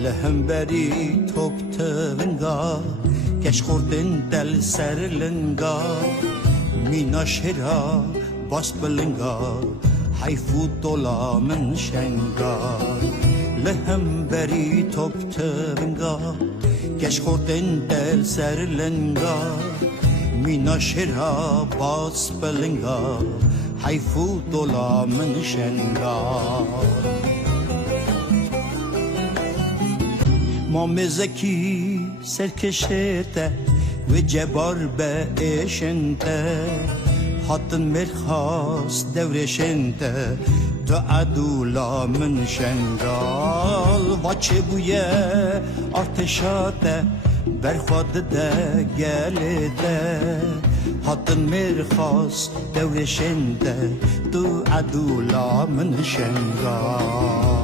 لهم بری توب تونگا کش خوردن دل سرلنگا مینا شرا باس بلنگا حیفو دولا من شنگار لهم بری توب تونگا کش خوردن دل سرلنگا مینا شرا باس بلنگا حیفو دولا من شنگار مامزکی سرکشته و جبار به اشنته حتن مرخاص دورشنته تو عدولا من شنگال و چه بویه آتشاته برخواد ده گلده حتن مرخاص دورشنته تو عدولا من شنگال